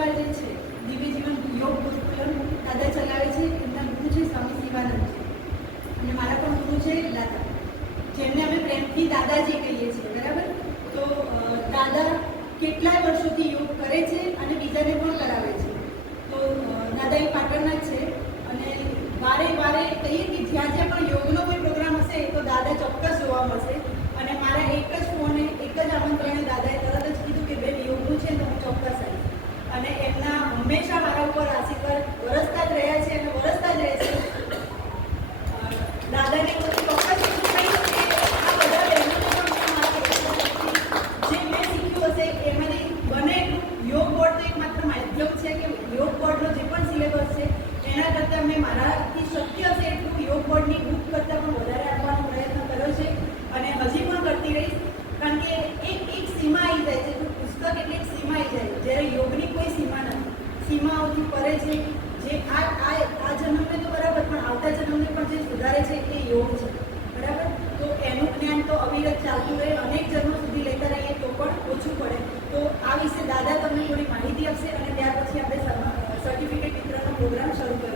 પરિવાર જે છે દિવ્ય જીવન યોગ ગુરુકુલમ દાદા ચલાવે છે. એમના ગુરુ છે સ્વામી શિવાનંદજી અને મારા પણ ગુરુ છે દાદા, જેમને અમે પ્રેમથી દાદાજી કહીએ છીએ. બરાબર? તો દાદા કેટલાય વર્ષોથી યોગ કરે છે અને બીજાને પણ કરાવે છે. તો દાદા એ પાટણના જ છે અને વારે વારે કહીએ કે જ્યાં જ્યાં પણ યોગનો કોઈ પ્રોગ્રામ હશે તો દાદા ચોક્કસ જોવા મળશે. અને મારા એક જ ફોને એક જ આમંત્રણે દાદાએ તરત જ કીધું કે બેન યોગનું છે તો હું ચોક્કસ આવીશ. અને એમના હંમેશા મારા ઉપર આશીર્વાદ વરસતા જ રહ્યા છે અને વરસતા જ રહેશે. દાદાને ચોક્કસ કહીશ કે આ બધા બહેનોને પણ જે મેં શીખ્યું હશે એમાંથી બને એટલું યોગ બોર્ડ તો એકમાત્ર માધ્યમ છે કે યોગ બોર્ડનો જે પણ સિલેબસ છે એના કરતાં મેં મારાથી શક્ય હશે એટલું યોગ બોર્ડની બુક કરતાં પણ વધારે આપવાનો પ્રયત્ન કર્યો છે અને હજી પણ કરતી રહીશ. કારણ કે એક સીમા આવી જાય છે, તો પુસ્તક એટલે એક સીમા આવી જાય, જ્યારે યોગની કોઈ સીમા નથી. સીમાઓથી પરે છે જે આ જન્મને તો બરાબર પણ આવતા જન્મને પણ જે સુધારે છે એ યોગ છે. બરાબર? તો એનું જ્ઞાન તો અવિરત ચાલતું રહે, અનેક જન્મો સુધી લેતા રહીએ તો પણ ઓછું પડે. તો આ વિશે દાદા તમને થોડી માહિતી આપશે અને ત્યાર પછી આપણે સર્ટિફિકેટ વિતરણનો પ્રોગ્રામ શરૂ કરીએ.